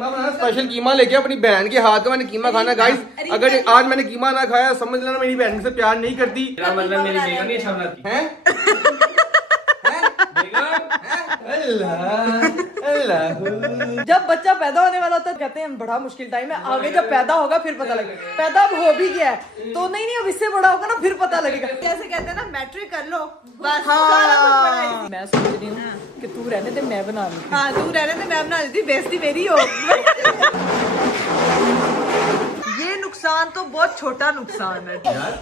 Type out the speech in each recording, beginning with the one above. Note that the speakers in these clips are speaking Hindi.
कीमा बनाना, स्पेशल कीमा लेके अपनी बहन के हाथ का मैंने कीमा खाना। गाइस अगर आज मैंने कीमा ना खाया समझ लेना मेरी बहन से प्यार नहीं करती। मतलब मेरी बेगम नहीं अच्छा बनाती है। जब बच्चा पैदा होने वाला होता है कहते हैं बड़ा मुश्किल टाइम है, आगे जब पैदा होगा फिर पता लगेगा। पैदा अब हो भी गया है तो नहीं अब इससे बड़ा होगा ना फिर पता लगेगा। जैसे कहते हैं ना मैट्रिक कर लो बस। हाँ। मैं सोच रही हूँ कि तू रहने दे मैं बना लूँ। हाँ तू रहने दे मैं बना लेती, बेइज्जती मेरी हो। ये नुकसान तो बहुत छोटा नुकसान है यार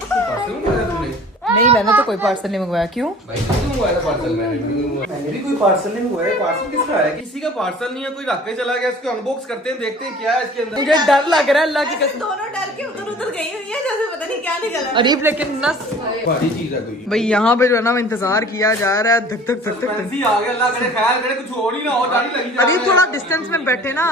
नहीं मैंने तो कोई पार्सल नहीं मंगवाया। क्यों भाई पार्सल मैंने भी कोई पार्सल नहीं मंगवाया। पार्सल किसका है? किसी का पार्सल नहीं है, कोई रख के चला गया। इसको अनबॉक्स करते हैं, देखते हैं क्या है इसके अंदर। मुझे डर लग रहा है अल्लाह की कसम। दोनों डर के उधर उधर गई हुई है जैसे पता नहीं क्या निकला। अरीब लेकिन नस भारी चीज है कोई। भाई यहाँ पे जो है ना इंतजार किया जा रहा है, धक धक धक धक। आ गया, अल्लाह करे ख्याल करे कुछ और ही ना हो, जानी लगी जा। अरीब थोड़ा डिस्टेंस में बैठे ना।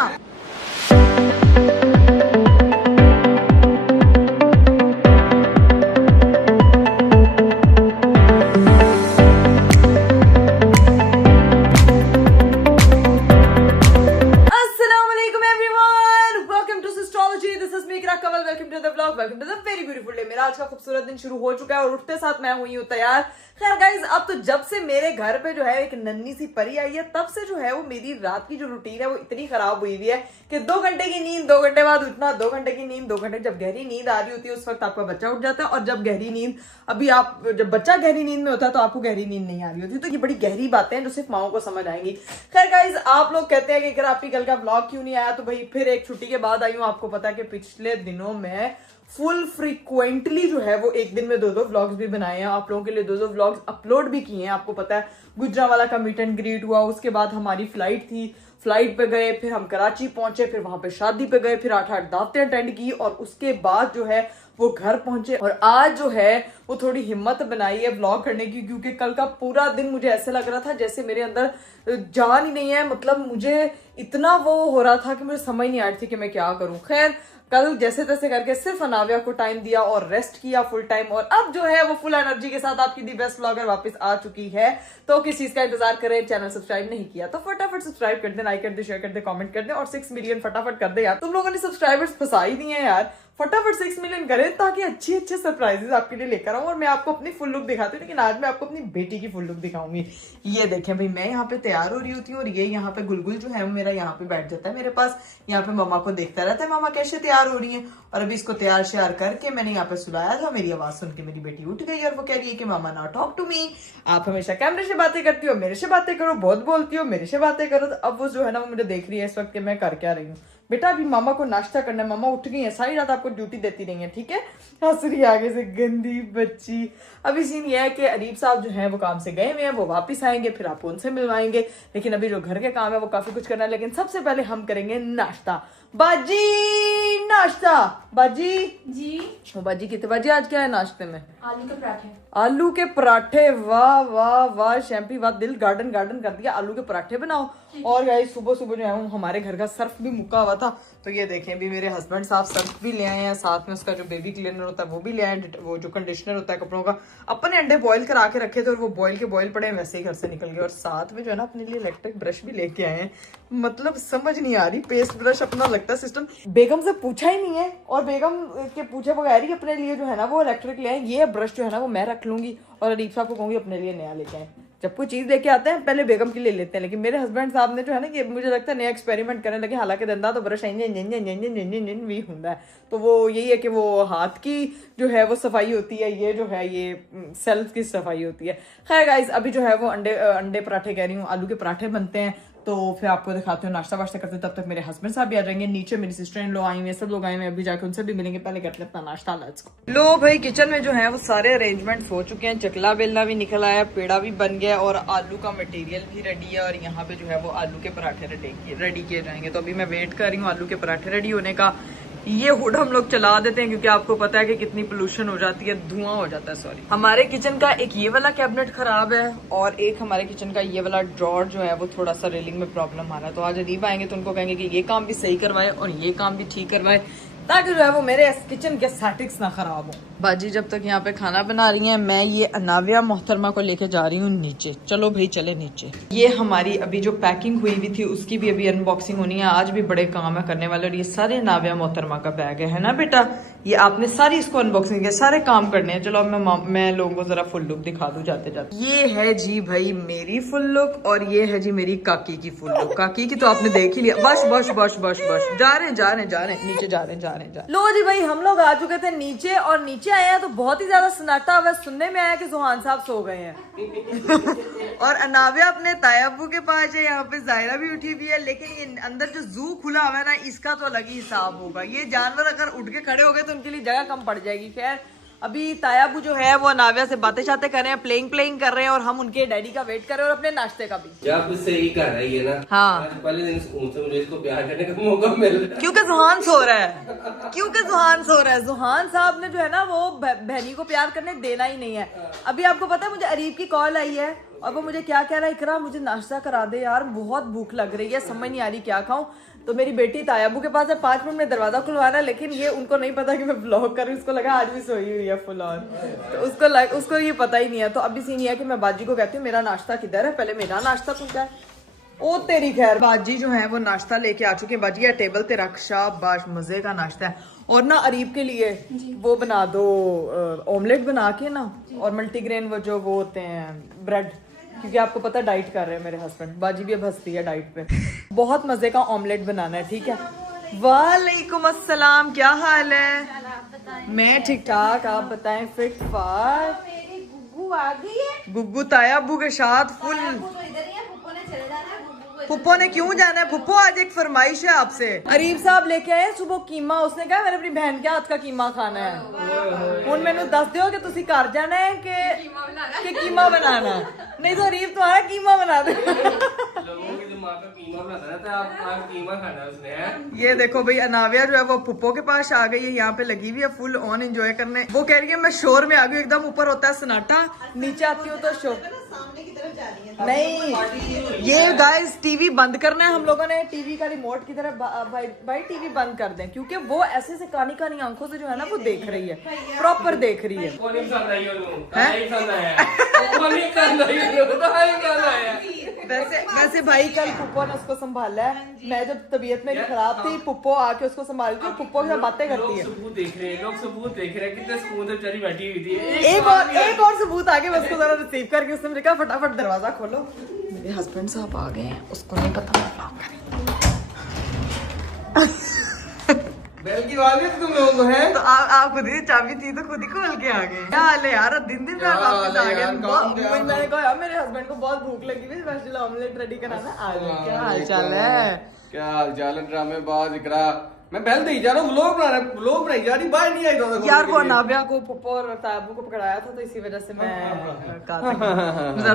मेरा आज का खूबसूरत दिन शुरू हो चुका है और उठते साथ मैं हुई हूँ तैयार। खैर गाइज अब तो जब से मेरे घर पे जो है एक नन्ही सी परी आई है तब से जो है वो मेरी रात की जो रूटीन है वो इतनी खराब हुई हुई है कि 2 घंटे की नींद 2 घंटे बाद उठना, 2 घंटे की नींद 2 घंटे। जब गहरी नींद आ रही होती है उस वक्त आपका बच्चा उठ जाता है और जब गहरी नींद जब बच्चा गहरी नींद में होता है तो आपको गहरी नींद नहीं आ रही होती। तो ये बड़ी गहरी बातें हैं जो सिर्फ माओ को समझ आएंगी। खैर गाइज आप लोग कहते हैं कि अगर आपकी कल का व्लॉग क्यों नहीं आया, तो भाई फिर एक छुट्टी के बाद आई हूँ। आपको पता है कि पिछले दिनों में फुल फ्रीक्वेंटली जो है वो एक दिन में 2-2 व्लॉग्स भी बनाए हैं, आप लोगों के लिए 2-2 व्लॉग्स अपलोड भी किए हैं। आपको पता है गुजरावाला का मीट एंड ग्रीट हुआ, उसके बाद हमारी फ्लाइट थी, फ्लाइट पे गए, फिर हम कराची पहुंचे, फिर वहां पे शादी पे गए, फिर 8-8 दावतें अटेंड की और उसके बाद जो है वो घर पहुंचे। और आज जो है वो थोड़ी हिम्मत बनाई है व्लॉग करने की, क्योंकि कल का पूरा दिन मुझे ऐसे लग रहा था जैसे मेरे अंदर जान ही नहीं है। मतलब मुझे इतना वो हो रहा था कि मुझे समझ नहीं आ रही थी कि मैं क्या करूं। खैर कल जैसे तैसे करके सिर्फ अनाविया को टाइम दिया और रेस्ट किया फुल टाइम, और अब जो है वो फुल एनर्जी के साथ आपकी दी बेस्ट ब्लॉगर वापस आ चुकी है। तो किस चीज का इंतजार करें? चैनल सब्सक्राइब नहीं किया तो फटाफट सब्सक्राइब कर दे, लाइक कर दे, शेयर कर दे, कमेंट कर दे और 6 मिलियन फटाफट कर दे यार। तुम लोगों ने सब्सक्राइबर्स फंसा ही दिए यार, फटाफट 6 मिलियन करें ताकि अच्छे सरप्राइजेस आपके लिए लेकर आऊं और मैं आपको अपनी फुल लुक दिखाती हूँ। लेकिन आज मैं आपको अपनी बेटी की फुल लुक दिखाऊंगी। ये देखें भाई, मैं यहाँ पे तैयार हो रही होती हूँ और ये यहाँ पे गुलगुल जो है मेरा यहाँ पे बैठ जाता है मेरे पास, यहाँ पे मामा को देखता रहता है मामा कैसे तैयार हो रही है। और अभी इसको तैयार श्यार करके मैंने यहाँ पे सुलाया था। मेरी आवाज सुन के मेरी बेटी उठ गई और वो कह रही है कि मामा ना टॉक टू मी, आप हमेशा कैमरे से बातें करती हो, मेरे से बातें करो, बहुत बोलती हो, मेरे से बातें करो। तो अब वो जो है ना वो मुझे देख रही है इस वक्त कि मैं कर क्या रही हूँ। बेटा अभी मामा को नाश्ता करना है, मामा उठ गई है, सारी रात आपको ड्यूटी देती रही है, ठीक है। हंस रही आगे से गंदी बच्ची। अभी सीन ये है कि अरीब साहब जो हैं वो काम से गए हुए हैं, वो वापस आएंगे, फिर आपको उनसे मिलवाएंगे। लेकिन अभी जो घर के काम है वो काफी कुछ करना है। लेकिन सबसे पहले हम करेंगे नाश्ता। बाजी नाश्ता, बाजी जी। बाजी कितने बाजी आज क्या है नाश्ते में? आलू के पराठे। आलू के पराठे, वाह वाह वाह शैम्पी वाह, दिल गार्डन कर दिया। आलू के पराठे बनाओ। और गाइस सुबह सुबह जो है हमारे घर का सर्फ भी मुका हुआ था, तो ये देखें अभी मेरे हस्बैंड साहब सर्फ भी ले आए हैं, साथ में उसका जो बेबी क्लीनर होता है वो भी ले आए, वो जो कंडीशनर होता है कपड़ों का। अपने अंडे बॉईल करा के रखे थे और वो बॉईल पड़े वैसे ही घर से निकल गए। और साथ में जो है ना अपने लिए इलेक्ट्रिक ब्रश भी लेके आए हैं। मतलब समझ नहीं आ रही, पेस्ट ब्रश अपना लगता है सिस्टम बेगम से पूछा ही नहीं है और बेगम के पूछे बगैर ही अपने लिए जो है ना वो इलेक्ट्रिक ले आए। ये ब्रश जो है ना वो मैं रख लूंगी और अरीब साहब को कहूंगी अपने लिए नया लेके आए। जब कोई चीज लेके आते हैं पहले बेगम के लिए लेते हैं, लेकिन मेरे हस्बैंड साहब ने जो है ना कि मुझे लगता है नया एक्सपेरिमेंट करने लगे। हालांकि धंधा तो ब्रश भी होता है, तो वो यही है कि वो हाथ की जो है वो सफाई होती है, ये जो है ये सेल्फ की सफाई होती है। खैर गाइस अभी जो है वो अंडे पराठे कह रही हूँ, आलू के पराठे बनते हैं, तो फिर आपको दिखाते हो नाश्ता वाश्ता करते। तब तक मेरे हस्बैंड साहब भी आ जाएंगे, नीचे मेरी सिस्टर इन लोग आई हुए, सब लोग आए हुए, अभी जाकर उनसे भी मिलेंगे। पहले करते हैं अपना नाश्ता। Let's go. लो भाई किचन में जो है वो सारे अरेंजमेंट्स हो चुके हैं, चकला बेलना भी निकल आया, पेड़ा भी बन गया और आलू का मटेरियल भी रेडी है। और यहाँ पे जो है वो आलू के पराठे रेडी किए जाएंगे। तो अभी मैं वेट कर रही हूँ आलू के पराठे रेडी होने का। ये हुड हम लोग चला देते हैं क्योंकि आपको पता है कि कितनी पोल्यूशन हो जाती है, धुआं हो जाता है। सॉरी, हमारे किचन का एक ये वाला कैबिनेट खराब है और एक हमारे किचन का ये वाला ड्रॉर जो है वो थोड़ा सा रेलिंग में प्रॉब्लम आ रहा है। तो आज अदीब आएंगे तो उनको कहेंगे कि ये काम भी सही करवाए और ये काम भी ठीक करवाए। ताकि जो है वो मेरे किचन के सेटिंग्स ना खराब हो। बाजी जब तक यहाँ पे खाना बना रही हैं, मैं ये अनाविया मोहतरमा को लेके जा रही हूँ नीचे। चलो भाई चले नीचे। ये हमारी अभी जो पैकिंग हुई हुई थी उसकी भी अभी अनबॉक्सिंग होनी है। आज भी बड़े काम है करने वाले। और ये सारे अनाविया मोहतरमा का बैग है ना बेटा, ये आपने सारी इसको अनबॉक्सिंग किया, सारे काम करने हैं। चलो अब मैं लोगों को जरा फुल लुक दिखा दूं जाते जाते। ये है जी भाई मेरी फुल लुक और ये है जी मेरी काकी की फुल लुक। काकी की तो आपने देख ही लिया। बस बस बस बस बस जा रहे नीचे जा रहे लो जी भाई, हम लोग आ चुके थे नीचे और नीचे आए हैं तो बहुत ही ज्यादा सन्नाटा हुआ। सुनने में आया कि सुहान साहब सो गए हैं और अनाविया अपने तायाबू के पास है। यहाँ पे जायरा भी उठी हुई है, लेकिन ये अंदर जो जू खुला हुआ है ना, इसका तो अलग ही हिसाब होगा। ये जानवर अगर उठ के खड़े हो गए तो उनके लिए जगह कम पड़ जाएगी। खैर अभी तायाबू जो है वो अनाविया से बातें कर रहे हैं, प्लेइंग कर रहे हैं और हम उनके डैडी का वेट कर रहे हैं और अपने नाश्ते का भी। आप इससे यही कर रही है ना। हाँ, आज पहले दिन से मुझे इसको प्यार करने का मौका मिल रहा है। क्योंकि जुहान सो रहा है। जुहान साहब ने जो है ना वो बहनी को प्यार करने देना ही नहीं है। अभी आपको पता है मुझे अरीब की कॉल आई है और वो मुझे क्या कह रहा है, इकरा मुझे नाश्ता करा दे यार, बहुत भूख लग रही है, समझ नहीं आ रही क्या खाऊं। तो मेरी बेटी तायाबू के पास है, 5 मिनट में दरवाजा खुलवाना, लेकिन ये उनको नहीं पता कि मैं ब्लॉग कर रही हूँ। उसको लगा आज भी सोई हुई है फुल ऑन, तो उसको ये पता ही नहीं है। तो अभी सीन ये है कि मैं बाजी को कहती हूँ मेरा नाश्ता किधर है, पहले मेरा नाश्ता पहुंचा है। ओ तेरी खैर, बाजी जो है वो नाश्ता लेके आ चुके हैं। बाजी यार टेबल पे रख, शाबाश, मजे का नाश्ता है। और ना अरीब के लिए वो बना दो ऑमलेट बना के ना, और मल्टीग्रेन वो जो वो होते हैं ब्रेड, क्योंकि आपको पता डाइट कर रहे हैं मेरे हस्बैंड। बाजी भी अब हंसती है डाइट पे। बहुत मजे का ऑमलेट बनाना है, ठीक है। वालेकुम अस्सलाम, क्या हाल है? मैं ठीक ठाक, आप बताएं? फिट फाट। गुग्गू आ गई है। गुग्गू तायाबू के साथ फुल। पुप्पो ने क्यों जाना है? पुप्पो आज एक फरमाइश है आपसे। अरीब साहब लेके आए सुबह कीमा, उसने कहा मैंने अपनी बहन के हाथ का कीमा खाना है। हुन मैंने दस दियो कि तुसी घर जाना है कि कीमा बनाना है, नहीं तो अरीब तुम्हारा कीमा बना दे। लोगों के दिमाग का कीमा बनाता है, तो आप कीमा खाना उसने है। ये देखो भाई अनाविया जो है वो पुप्पो के पास आ गई है, यहाँ पे लगी हुई है फुल ऑन एंजॉय करने। वो कह रही है मैं शोर में आ गई, एकदम ऊपर होता है सन्नाटा, नीचे आती हूँ तो शोर। नहीं, ये गाइस टीवी बंद करना है हम लोगों ने। टीवी का रिमोट की तरह भाई टीवी बंद कर दें, क्योंकि वो ऐसे से कानी कानी आंखों से जो है ना वो देख रही है, प्रॉपर देख रही है। वैसे भाई कल पुप्पो ने उसको संभाला है। मैं जब तबीयत मेरी खराब थी, पुप्पो आके उसको संभालती है, पुप्पो के साथ बातें करती है। लोग सबूत देख रहे हैं कितने सुकून से चली बैठी हुई थी। एक और सबूत आगे मैं उसको जरा रिसीव करके उसने मुझे कहा फटाफट दरवाजा खोलो। मेरे हस्बैंड साहब आ गए हैं, उसको नहीं पता मैं ब्लॉग करें। बैल की आवाज है तुम लोगों को है तो आप खुद ही चाबी थी तो खुद ही खोल के आ गए। क्या हाल है यार? दिन में वापस आ गए। मैंने कहा यार मेरे हस्बैंड को बहुत भूख लगी हुई, स्पेशल ऑमलेट रेडी कराना। आज क्या हाल चाल है? क्या हाल चाल है? ड्रामेबाज इकरा, मैं पहले तो ही जा रहा हूँ, व्लॉग बनाई जा रही, बाहर नहीं आई था यार। वो अनाविया को पुप्पो और तायाबू को पकड़ाया था, तो इसी वजह से मैं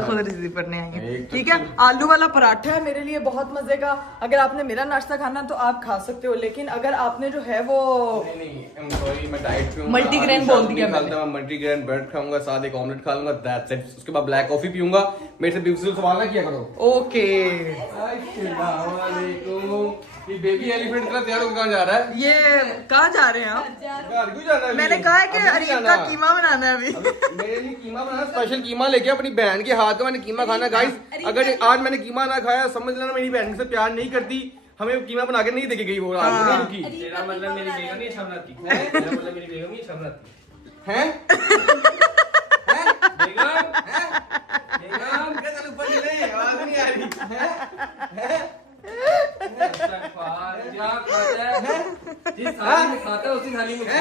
खुद रिसीव करने आई हूँ। ठीक है, आलू वाला पराठा है मेरे लिए बहुत मजे का। अगर आपने मेरा नाश्ता खाना तो आप खा सकते हो, लेकिन अगर आपने जो है वो मैं डाइट पे हूँ, मल्टीग्रेन बोल दिया मैं मल्टीग्रेन ब्रेड खाऊंगा, साथ एक ऑमलेट खा लूंगा, दैट्स इट। उसके बाद ब्लैक कॉफी पीऊंगा। मेरे से बेफिजूल सवाल ना किया करो। ओके। ये बेबी एलिफेंट का तैयार होकर कहाँ जा रहा है? ये कहाँ जा रहे हैं आप? घर क्यों जाना है? मैंने कहा है कि अरीब का कीमा बनाना है अभी। मेरे लिए कीमा बनाना, स्पेशल कीमा लेके अपनी बहन के हाथ का मैंने कीमा खाना। गाइस अगर आज मैंने कीमा ना खाया समझ लेना मेरी बहन से प्यार नहीं करती, हमें कीमा बना के नहीं देके गई वो आज नहीं रुकी। तेरा मतलब मेरी बेगम नहीं अच्छा बनाती है। मेरा मतलब मेरी बेगम नहीं अच्छा बनाती हैं? बेगम बेगम क्या चल ऊपर चले, आवाज नहीं आ रही है? जिस थाली में खाता है उसी थाली में है।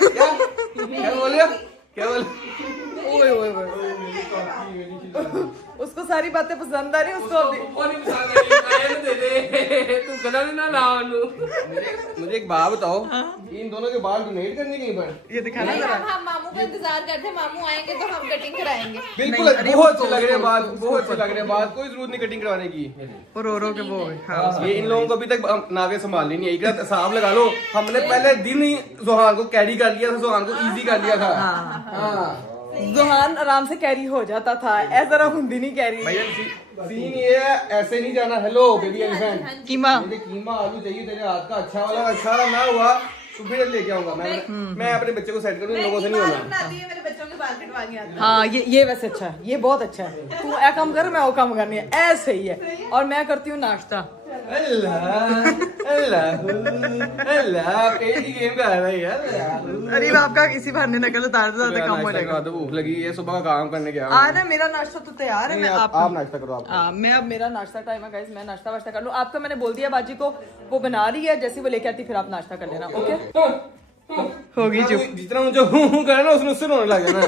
क्या बोले? क्या बोले? ओए ओए ओए, उसको सारी बातें पसंद आ रही है उसको अभी। तू गला ना लाओ। मुझे एक बात बताओ, इन दोनों के बाल डोनेट करने कहीं पर? ये दिखाना जरा। हम मामू का इंतजार करते हैं, मामू आएंगे तो हम कटिंग कराएंगे। बिल्कुल, बहुत अच्छे लग रहे हैं बाल, बहुत अच्छे लग रहे हैं बाल, कोई जरूरत नहीं कटिंग करवाने की। और रो के वो ये इन लोगों को अभी तक नावे संभालनी नहीं आई। हिसाब लगा लो, हमने पहले दिन ही जुहान को कैरी कर लिया था, जुहान को इजी कर लिया था। हाँ। जुहान आराम से कैरी हो जाता था, ऐसा हुंदी नहीं कैरी। भैया सीन ये है, ऐसे नहीं जाना। हेलो बेबी एलिफेंट, कीमा मुझे कीमा आलू चाहिए तेरे हाथ का, अच्छा वाला ना हुआ तो फिर लेके आऊंगा मैं अपने बच्चे को सेट करूँ, इन लोगों से नहीं होना। बनाती है, मेरे बच्चों के बाल कटवा के आती है। हाँ ये वैसे अच्छा है, ये बहुत अच्छा है। तू ऐ काम कर, मैं वो काम करनी है, ऐसे ही है। और मैं करती हूँ नाश्ता। अल्लाह अल्लाह अल्लाह कई गेम कर रहा है यार। अरे आपका इसी बहाने नकल उतार ज्यादा कम हो जाएगा। तो भूख लगी है, सुबह का काम करने गया आ ना, मेरा नाश्ता तो तैयार है। मैं आप नाश्ता करो आप। मैं अब मेरा नाश्ता टाइम है गाइस, मैं नाश्ता वाश्ता कर लूँ। आपका मैंने बोल दिया बाजी को, वो बना रही है, जैसे वो लेके आती फिर आप नाश्ता कर लेना। ओके होगी चुप। जितना मुझे करे ना उससे रोने लग जाना।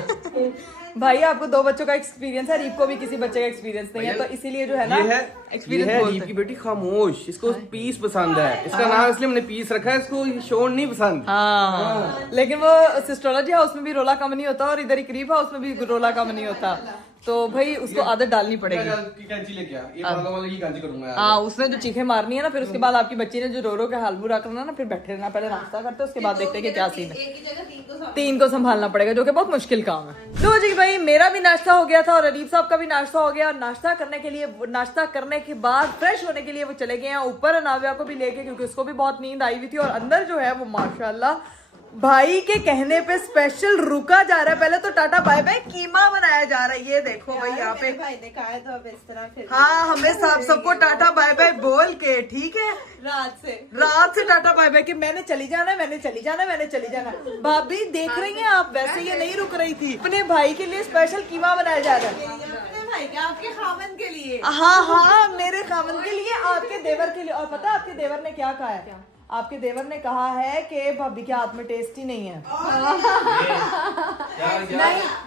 भाई आपको 2 बच्चों का एक्सपीरियंस है, रीप को भी किसी बच्चे का एक्सपीरियंस नहीं है, तो इसीलिए जो है ना ये एक्सपीरियंस है बोलते रीप हैं। की बेटी खामोश, इसको पीस पसंद है, इसका नाम इसलिए मैंने पीस रखा है, इसको शोर नहीं पसंद। हाँ लेकिन वो सिस्टोलॉजी हाउस में भी रोला कम नहीं होता और इधर ही करीब हाउस में भी रोला कम नहीं होता, तो भाई उसको आदत डालनी पड़ेगी। कैंची लेके आ, ये बालों वाले की कैंची करूंगा यार। हाँ उसने जो चीखें मारनी है ना, फिर उसके बाद आपकी बच्ची ने जो रो रो के हाल बुरा करना ना, फिर बैठे रहना, पहले नाश्ता करते उसके बाद देखते हैं कि क्या सीन है। एक ही जगह 3 को 3 को संभालना पड़ेगा, जो कि बहुत मुश्किल काम है। तो जी भाई मेरा भी नाश्ता हो गया था और अरीब साहब का भी नाश्ता हो गया। और नाश्ता करने के बाद फ्रेश होने के लिए वो चले गए हैं ऊपर अनाविया को भी लेके, क्योंकि उसको भी बहुत नींद आई हुई थी। और अंदर जो है वो माशाल्लाह भाई के कहने पे स्पेशल रुका जा रहा है। पहले तो टाटा बाय बाय कीमा बनाया जा रहा है, ये देखो भाई यहाँ पे। भाई ने कहा है तो अब इस तरह फिर हाँ हमें सबको टाटा बाय बाय बोल के, ठीक है, रात से टाटा बाय बाय के मैंने चली जाना है, मैंने चली जाना है, मैंने चली जाना है। भाभी देख रही हैं आप, वैसे ये नहीं रुक रही थी। अपने भाई के लिए स्पेशल कीमा बनाया जा रहा है। अपने भाई क्या, आपके खामन के लिए। हाँ मेरे खामन के लिए, आपके देवर के लिए। और पता है आपके देवर ने क्या कहा है? आपके देवर ने कहा है कि भाभी के हाथ में टेस्ट ही नहीं है।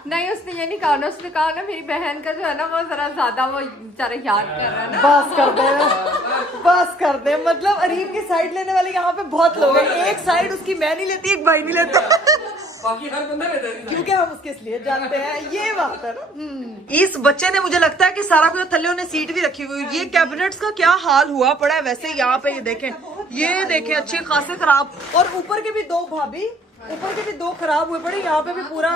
नहीं उसने ये नहीं कहा ना, उसने कहा ना मेरी बहन का जो है ना वो जरा ज्यादा वो बेचारा याद कर रहा है ना। बस कर दे मतलब अरीब की साइड लेने वाले यहाँ पे बहुत लोग हैं। एक साइड उसकी मैं नहीं लेती, एक भाई नहीं लेता, बाकी हर बंदा रहता है। क्योंकि हम उसके इसलिए जानते हैं, ये बात है ना। इस बच्चे ने मुझे लगता है कि सारा कुछ थल्ले उन्हें सीट भी रखी हुई। ये कैबिनेट्स का क्या हाल हुआ पड़ा है वैसे यहाँ पे, ये देखें अच्छे खासे खराब। और ऊपर के भी 2 भाभी, ऊपर के भी 2 खराब हुए पड़े, यहाँ पे भी पूरा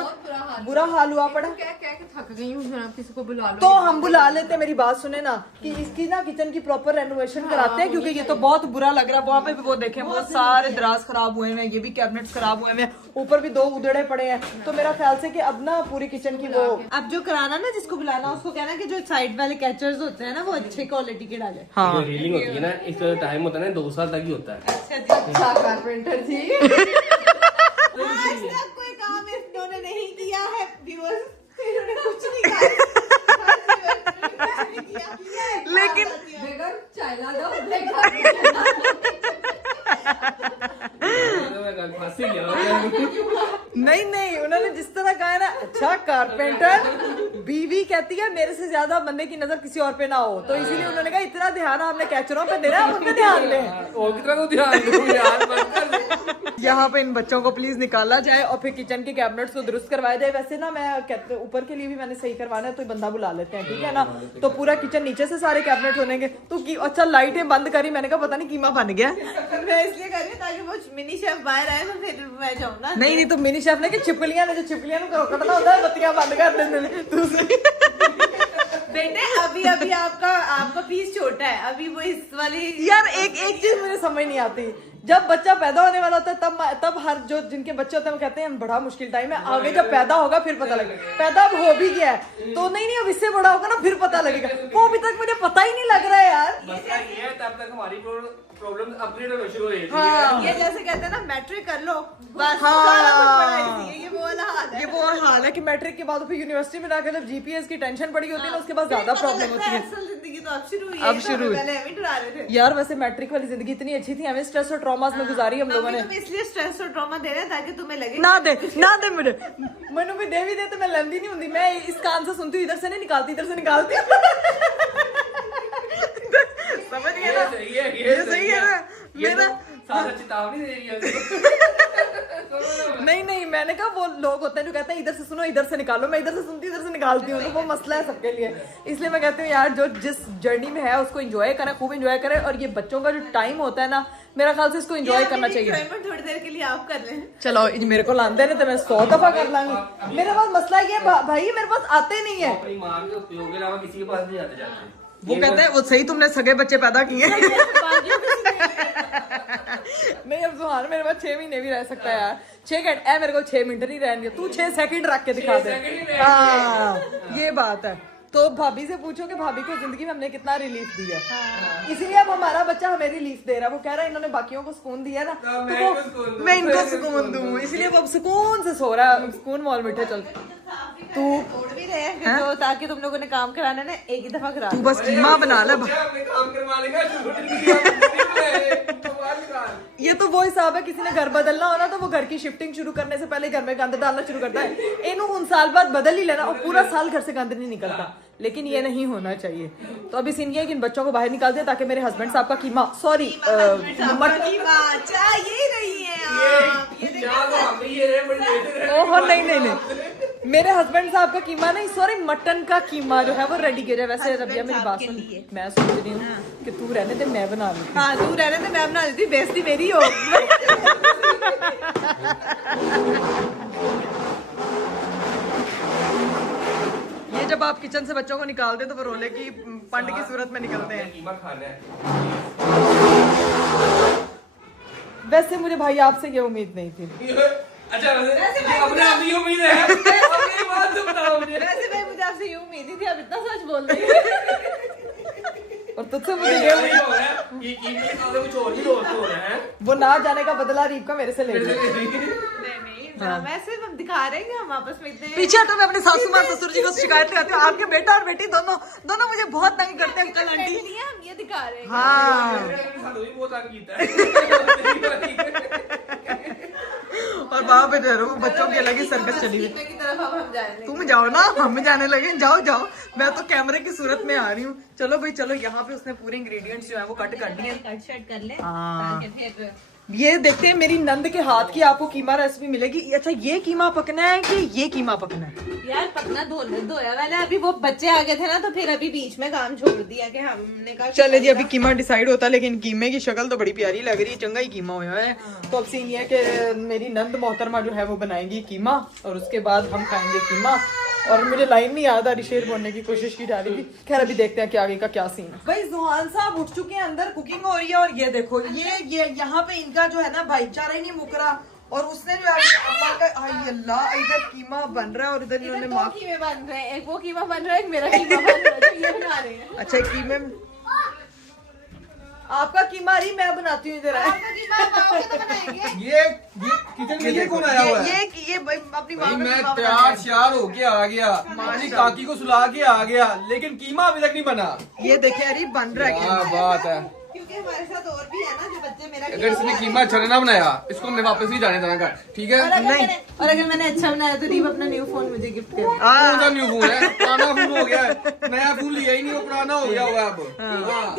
बुरा हाल हुआ पड़ा। क्या क्या थक गई हूँ, आप किसी को बुला लो। तो हम बुला लेते, मेरी बात सुने ना, कि इसकी ना किचन की प्रॉपर रेनोवेशन कराते हैं, क्योंकि ये तो बहुत बुरा लग रहा है। वहाँ पे भी वो देखें, वो सारे दराज खराब हुए हैं, ये भी कैबिनेट्स खराब हुए हैं, ऊपर भी 2 उधड़े पड़े हैं। तो मेरा ख्याल से कि अब ना पूरी किचन की वो, अब जो कराना ना, जिसको बुलाना उसको कहना कि जो साइड वाले कैचर्स होते हैं ना वो अच्छी क्वालिटी के डाले। हाँ जो रीलिंग होती है ना, इसका टाइम होता है ना 2 साल तक ही होता है। अच्छा कारपेंटर जी आज तक कोई काम इन्होंने नहीं किया है व्यूअर्स, इन्होंने कुछ नहीं किया। लेकिन बेगम चाय ला दो। फंसी गया। नहीं उन्होंने जिस तरह कहा है ना, अच्छा कारपेंटर, बीवी कहती है मेरे से ज्यादा बंदे की नजर किसी और पे ना हो, तो इसीलिए उन्होंने कहा इतना ध्यान हमने कैचरों पे दे रहा है, उन पे ध्यान दें। और कितना को ध्यान दो यार, मत कर। यहाँ पे इन बच्चों को प्लीज निकाला जाए और फिर किचन के कैबिनेट्स को दुरुस्त करवाया जाए। वैसे ना मैं कहते ऊपर के लिए भी मैंने सही करवाना है, तो बंदा बुला लेते हैं, ठीक है ना। तो पूरा किचन नीचे से सारे कैबिनेट होनेंगे। तो अच्छा लाइटें बंद करी, मैंने कहा पता नहीं कीमा बन गया। मैं इसलिए कर रही हूँ ताकि वो मिनी शेफ बाहर आए तो फिर मैं जाऊँ ना। नहीं तो मिनी शेफ ने कि छिपलियां ने, जो छिपलियां को कटना होता है बत्तियां बंद कर देने। बेटे अभी आपका पीस छोटा है, अभी वो इस वाली। यार एक चीज मुझे समझ नहीं आती, जब बच्चा पैदा होने वाला होता है तब हर जो जिनके बच्चे होते हैं वो कहते हैं बड़ा मुश्किल टाइम है, आगे जब पैदा होगा फिर पता लगेगा। पैदा अब हो भी गया है तो नहीं अब इससे बड़ा होगा ना फिर पता लगेगा। वो अभी तक मुझे पता ही नहीं लग रहा है यार। मसला ये है, तब तक हमारी प्रॉब्लम अपग्रेड होना शुरू हो जाती है। हाँ। ये जैसे कहते हैं ना मैट्रिक कर लो बस, हाँ। सारा कुछ पढ़ा इसी है। ये वो वाला हाल है। ये वो हाल है कि मैट्रिक के बाद फिर यूनिवर्सिटी में जाकर जब जीपीएस की टेंशन पड़ी होती है ना, उसके बाद ज्यादा प्रॉब्लम होती है। असल जिंदगी तो अब शुरू हुई अब शुरू हुई। पहले हमें डरा रहे थे। यार वैसे मैट्रिक वाली जिंदगी इतनी अच्छी थी, हमें स्ट्रेस और ट्रॉमास में गुजारी हम लोगों ने। तुम्हें इसलिए स्ट्रेस और ट्रॉमा दे रहे हैं ताकि तुम्हें लगे ना दे मुझे, मैनू भी दे भी दे तो मैं लेंदी नहीं होंगी। मैं इस कान से सुनती हूँ, इधर से नहीं निकालती, इधर से निकालती हूँ। समझ गए ना? ये सही है ना मेरा। सारा चेतावनी दे रही है। नहीं मैंने कहा वो लोग होते हैं जो कहते हैं इधर से सुनो इधर से निकालो, मैं इधर से सुनती हूँ इधर से निकालती हूँ, तो वो मसला है सबके लिए। इसलिए मैं कहती हूँ यार जो जिस जर्नी में है उसको एंजॉय करें, खूब एंजॉय करें। और ये बच्चों का जो टाइम होता है ना, मेरा ख्याल से इसको एंजॉय करना चाहिए। थोड़ी देर के लिए आप कर लें। चलो मेरे को लाते नहीं तो मैं 100 दफा कर लांगी। मेरे पास मसला ये भाई मेरे पास आते नहीं है। अपनी माँ के उपयोग के अलावा किसी के पास नहीं आते जाते। वो कहते हैं वो सही तुमने सगे बच्चे पैदा किए। नहीं अब जुहान मेरे पास 6 महीने भी रह सकता है यार। 6 घंटे मेरे को 6 मिनट नहीं रहने, तू 6 सेकंड रख के दिखा दे। हाँ ये बात है। तो भाभी से पूछो कि भाभी को जिंदगी में हमने कितना रिलीफ दिया। इसीलिए अब हमारा बच्चा हमें रिलीफ दे रहा है। वो कह रहा है इन्होंने बाकियों को सुकून दिया ना, तो मैं इनको सुकून दूं, इसलिए वो अब सुकून से सो रहा है। सुकून मॉल मीठे चल तू छोड़ भी रहे हैं तो ताकि तुम लोगों ने काम कराना ना एक ही दफा करा तू बस कीमा बना ले। अपने काम करवा लेगा। ये तो वो हिसाब है, किसी ने घर बदलना हो ना तो वो घर की शिफ्टिंग शुरू करने से पहले घर में गंद डालना शुरू करता है। इन्हों उन साल बाद बदल ही लेना और पूरा साल घर से गंद नहीं निकलता, लेकिन ये नहीं होना चाहिए। तो अभी सीन ये है कि इन बच्चों को बाहर निकाल दें ताकि मेरे हस्बैंड साहब का कीमा सॉरी चाहिए नहीं है ओहो नहीं मेरे हस्बैंड साहब का कीमा नहीं, सॉरी मटन का कीमा जो है वो रेडी किया जाए। वैसे रबिया मेरी बात सुन, मैं सोच रही हूँ कि तू रहने दे मैं बना लूँ। हाँ तू रहने दे मैं बना देती, बेइज्जती मेरी हो। ये जब आप किचन से बच्चों को निकालते तो वो रोले की पंड की सूरत में निकलते हैं। कीमा खाना है। वैसे मुझे भाई आपसे ये उम्मीद नहीं थी। अच्छा वैसे अपने आप ही उम्मीद है। अपनी बात तो बताओ मुझे। वैसे भाई मुझे आपसे ये उम्मीद ही थी, आप इतना सच बोल रही है। और तुझसे मुझे ये उम्मीद हो रहा है कि कीमे के साथ कुछ और भी दोस्त हो रहे हैं। वो ना जाने का बदला रीप का मेरे से ले लिया। नहीं वैसे हम दिखा रहे हैं कि हम आपस में इतने पीछे हटो, मैं अपने सासू माँ ससुर जी को शिकायत करती हूँ। आपके बेटा और बेटी दोनों मुझे बहुत तंग करते हैं अंकल आंटी। लिए हम ये दिखा रहे हैं। हाँ भी बहुत आगे कीता है। और वहाँ पे जो बच्चों की अलग ही सर्कस चली हुई। की तरफ अब हम जाएंगे। तुम जाओ ना, हम जाने लगे। जाओ मैं तो कैमरे की सूरत में आ रही हूँ। चलो भाई चलो, यहाँ पे उसने पूरे इंग्रेडिएंट्स जो है वो कट कर दिए। कट शट कर ले हाँ। ताकि फिर ये देखते हैं मेरी नंद के हाथ की आपको कीमा रेसिपी मिलेगी। अच्छा ये कीमा पकना है कि ये कीमा पकना है? यार पकना धोया वाला है। अभी वो बच्चे आ गए थे ना तो फिर अभी बीच में काम छोड़ दिया कि हमने कहा चले जी अभी कीमा डिसाइड होता है, लेकिन कीमे की शक्ल तो बड़ी प्यारी लग रही है, चंगा ही कीमा हुआ है। तो अब सीन ये है कि मेरी नंद मोहतरमा जो है वो बनाएंगी कीमा और उसके बाद हम खाएंगे कीमा। और मुझे लाइन नहीं याद आ रही, शेर बोलने की कोशिश की जा रही थी। खैर अभी देखते हैं कि आगे का क्या सीन है। भाई जुहान साहब उठ चुके हैं, अंदर कुकिंग हो रही है। और ये देखो ये यहाँ पे इनका जो है ना भाईचारा ही नहीं मुक रहा। और उसने जो अम्मा का हाय अल्लाह, इधर कीमा बन रहा है और इधर इन्होंने दो कीमे बन रहे हैं, एक वो कीमा बन रहा है, एक मेरा कीमा बन रहा है, तो ये बना रहे हैं। अच्छा कीमे आपका कीमा रही मैं बनाती हूँ इधर। आपका कीमा खाओगे तो बनाएंगे। ये किचन में ये कौन आया हुआ है? ये भाई अपनी माँ भाई का मैं कीमा तैयार बनाती हूँ। श्यार होके आ गया, अपनी काकी को सुला के आ गया, लेकिन कीमा अभी तक नहीं बना। ये देखे अरे बन रहा है क्या कीमा। बात है। क्योंकि हमारे साथ और भी है ना जो बच्चे मेरा अगर इसने कीमा अच्छा ना बनाया इसको मैं वापस नहीं जाने देना घर, ठीक है? और अगर मैंने अच्छा बनाया तो रीव अपना न्यू फोन मुझे गिफ्ट कर। कौन सा न्यू फोन है? पुराना फोन हो गया है, नया फोन लिया ही नहीं, वो पुराना हो गया हुआ अब। हाँ,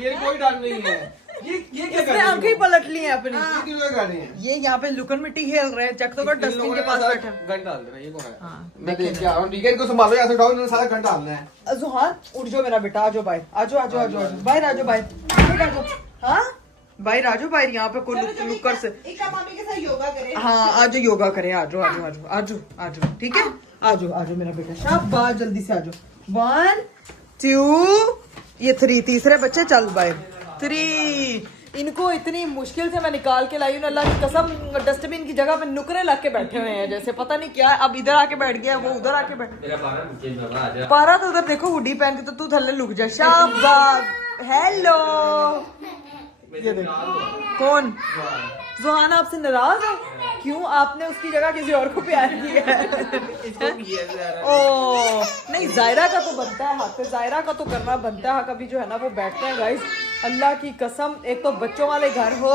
ये कोई डाल नहीं है। ये क्या कर रही आंखें ही हो? पलट ली है अपनी। ये क्यों कर रही है? ये यहाँ पे लुकन मिट्टी खेल रहे हैं। चेक तो कर डस्टबिन के पास बैठे हैं। गन डाल देना, ये कौन है? मैं देख के आ रहा हूँ, ठीक है? इनको संभालो, यहाँ से उठाओ, इन्होंने सारा गन डालना है। जुहान उठ जाओ मेरा बेटा, आजो भाई, आजो भाई, राजो भाई, हाँ भाई राजू भाई यहाँ पे कोई लुकर से एक मामी के साथ योगा करें। हाँ आजो योगा करें। आजो ठीक है। आजो मेरा बेटा, शाबाश, जल्दी से आजो। 1 2 ये 3 तीसरे बच्चे। चल भाई 3। इनको इतनी मुश्किल से मैं निकाल के लाई हूँ, अल्लाह की कसम। डस्टबिन की जगह पे नुकरे लग के बैठे हुए हैं जैसे पता नहीं क्या। अब इधर आके बैठ गया, वो उधर आके बैठ। मेरा पारा नीचे बाबा आ जा। पारा तो उधर देखो, हुडी पहन के तो तू थल्ले लुक जा। शाबाश, हेलो। ये देखो कौन? जुहान आपसे नाराज है? क्यों, आपने उसकी जगह किसी और को प्यार किया है? ओ नहीं, जायरा का तो बनता है हक, जायरा का तो करना बनता है हक। अभी जो है ना वो बैठते हैं गाइस, अल्लाह की कसम। एक तो बच्चों वाले घर हो,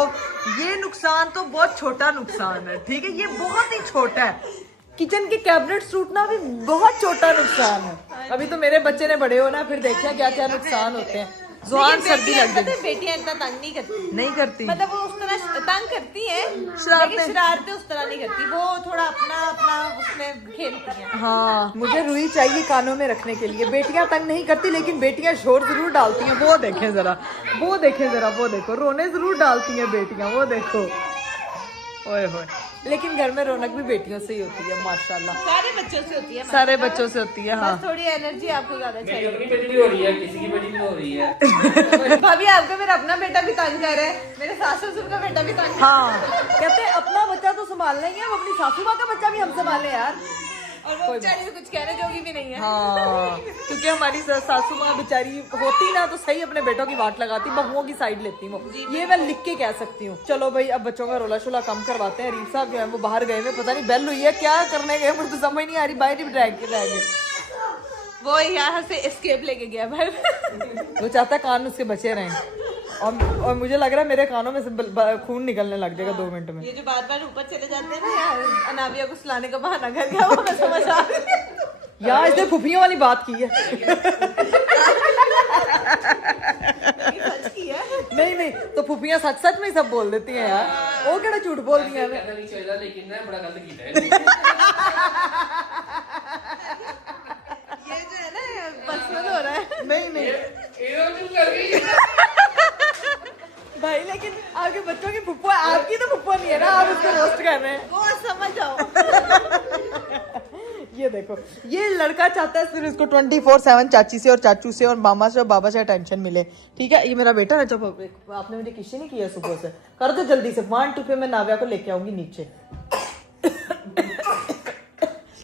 ये नुकसान तो बहुत छोटा नुकसान है, ठीक है? ये बहुत ही छोटा है। किचन के कैबिनेट टूटना भी बहुत छोटा नुकसान है। अभी तो मेरे बच्चे ने बड़े होना, फिर देखते हैं क्या क्या नुकसान होते हैं। जुहान सर्दी लग गई। बेटियां इतना तंग नहीं करती, नहीं करती, मतलब वो उस तरह तंग करती है शरारतें। लेकिन शरारतें उस तरह नहीं करती। वो थोड़ा अपना उसमें खेलती हैं। हाँ मुझे रुई चाहिए कानों में रखने के लिए। बेटियां तंग नहीं करती लेकिन बेटियां शोर जरूर डालती हैं। वो देखें जरा, वो देखो रोने जरूर डालती हैं बेटियां, वो देखो। ओए होए लेकिन घर में रौनक भी बेटियों से ही होती है माशाल्लाह। सारे बच्चों से होती है सारे बच्चों से होती है। हाँ बस थोड़ी एनर्जी आपको ज्यादा मेरी चाहिए। अपनी बेटी भी हो रही है, किसी की बेटी भी हो रही है। भाभी आपका मेरा अपना बेटा भी तंग कर रहा है, मेरे सास ससुर का बेटा भी तंग हाँ, कहते हैं अपना बच्चा तो संभालना ही है, वो अपनी सासू माँ का बच्चा भी हम संभाले यार। और वो बेचारी कुछ कहने जोगी भी नहीं है। हाँ, क्योंकि हमारी सासू माँ बेचारी होती ना तो सही अपने बेटों की वाट लगाती, बहुओं की साइड लेती वो। ये मैं लिख के कह सकती हूँ। चलो भाई अब बच्चों का रोला शोला कम करवाते हैं। रीफ साहब जो है वो बाहर गए हुए, पता नहीं बेल हुई है क्या करने गए, मुझे तो समझ नहीं आ रही, बाहर ही रह गए। वो यहाँ से एस्केप लेके गया भाई। वो चाहता है कान उसके बचे रहें, और मुझे लग रहा है मेरे कानों में से खून निकलने लग जाएगा 2 मिनट में। ये जो बार बार ऊपर चले जाते हैं ना यार, अनाबिया को सुलाने का बहाना कर गया, वो मैं समझ आ रही हूँ। यार इसने फुफियों वाली बात की है। सच की है। नहीं तो फुफियां सच सच में ही सब बोल देती हैं यार, वो केड़ा झूठ बोल दी है। कहना नहीं चाहिए लेकिन ना बड़ा गलत किया है। ये जो है ना बचपन हो रहा है। नहीं भाई, लेकिन आपके बच्चों की फुप्पो है, आपकी तो फुप्पो नहीं है ना, आप उसको रोस्ट कर रहे हैं। वो समझ जाओ। ये देखो, ये लड़का चाहता है फिर उसको 24/7 चाची से और चाचू से और मामा से और बाबा से टेंशन मिले। ठीक है, ये मेरा बेटा है। जब आपने मुझे किसी नहीं किया सुबह से, कर दो जल्दी से 1 2 पे मैं नाव्या को लेके आऊंगी नीचे।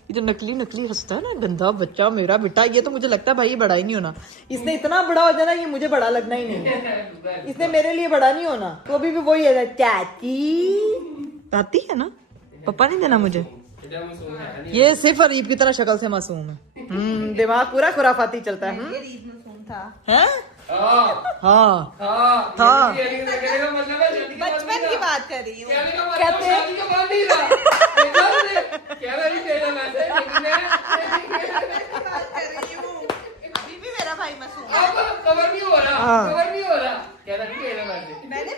ये जो नकली नकली हंसता है ना गंदा बच्चा मेरा बेटा, ये तो मुझे लगता है भाई ये बड़ा ही नहीं होना। इसने इतना बड़ा हो जाना, ये मुझे बड़ा लगना ही नहीं है। इसने मेरे लिए बड़ा नहीं होना, तो अभी भी वही है चाची आती है ना, पापा नहीं देना मुझे। ये सिर्फ अरीब की तरह शक्ल से मासूम है। दिमाग पूरा खुराफाती चलता है। ये रीत मासूम था। हैं? हाँ था। बचपन की बात कर रही हूँ। कहते हैं बात कर रही हूँ। अभी भी मेरा भाई मासूम है। कवर नहीं हो रहा। मैंने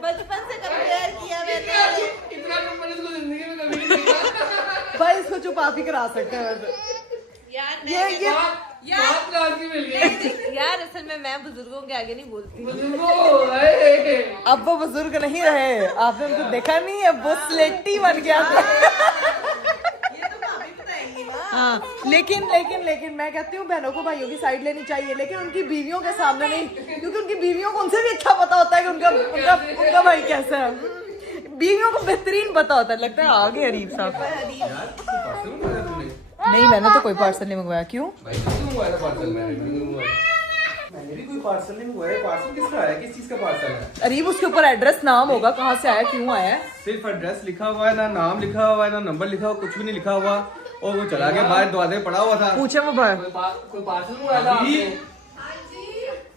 बचपन से कंपेयर किया मैंने। इतना नंबर इसको जिंदगी में कभी नहीं देखा। भाई इसको चुप आप ही करा सकते हैं वैसे। यार ये बात रात की मिल गई। यार असल में मैं बुजुर्गों के आगे नहीं बोलती। अब वो बुजुर्ग नहीं रहे, आपने उनको देखा नहीं, अब वो स्लेटी बन गया था। ये तो भाभी बताएंगी ना। हाँ, लेकिन मैं कहती हूँ बहनों को भाइयों की साइड लेनी चाहिए, लेकिन उनकी बीवियों के सामने नहीं, क्योंकि उनकी बीवियों को उनसे भी अच्छा पता होता है कि उनका भाई कैसा है। बीवियों को बेहतरीन पता होता है। लगता है आगे हरीफ साहब। नहीं, मैंने तो कोई पार्सल नहीं मंगवाया। क्यों? मैंने भी कोई पार्सल नहीं मंगवाया। पार्सल किसका है, किस चीज का पार्सल है? अरीब उसके ऊपर एड्रेस नाम होगा, कहाँ से आया, क्यों आया है। सिर्फ एड्रेस लिखा हुआ है, ना नाम लिखा हुआ है, ना नंबर लिखा हुआ, कुछ भी नहीं लिखा हुआ। और वो चला गया बाहर, दरवाजे पड़ा हुआ था। पूछे वो भाई कोई पार्सल मंगाया था आपने?